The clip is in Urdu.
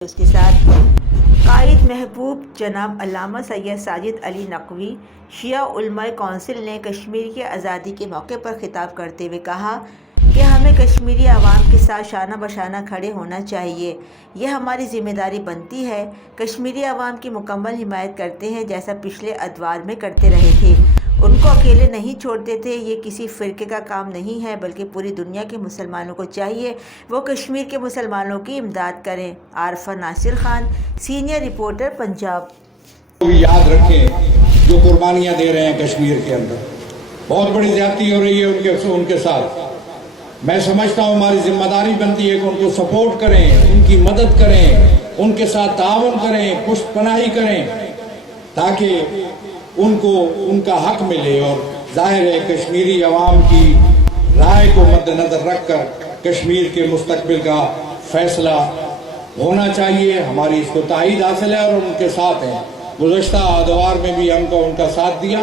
اس کے ساتھ قائد محبوب جناب علامہ سید ساجد علی نقوی شیعہ علماء کونسل نے کشمیر کی آزادی کے موقع پر خطاب کرتے ہوئے کہا کہ ہمیں کشمیری عوام کے ساتھ شانہ بشانہ کھڑے ہونا چاہیے۔ یہ ہماری ذمہ داری بنتی ہے۔ کشمیری عوام کی مکمل حمایت کرتے ہیں جیسا پچھلے ادوار میں کرتے رہے تھے۔ ان کو اکیلے نہیں چھوڑتے تھے۔ یہ کسی فرقے کا کام نہیں ہے بلکہ پوری دنیا کے مسلمانوں کو چاہیے وہ کشمیر کے مسلمانوں کی امداد کریں۔ Arifa Nasir Khan, senior reporter, Punjab. یاد رکھیں جو قربانیاں دے رہے ہیں کشمیر کے اندر، بہت بڑی زیادتی ہو رہی ہے ان کے ساتھ۔ میں سمجھتا ہوں ہماری ذمہ داری بنتی ہے کہ ان کو سپورٹ کریں، ان کی مدد کریں، ان کے ساتھ تعاون کریں، پشت پناہی کریں تاکہ ان کو ان کا حق ملے۔ اور ظاہر ہے کشمیری عوام کی رائے کو مد نظر رکھ کر کشمیر کے مستقبل کا فیصلہ ہونا چاہیے۔ ہماری اس کو تائید حاصل ہے اور ان کے ساتھ ہیں۔ گزشتہ ادوار میں بھی ہم کو ان کا ساتھ دیا۔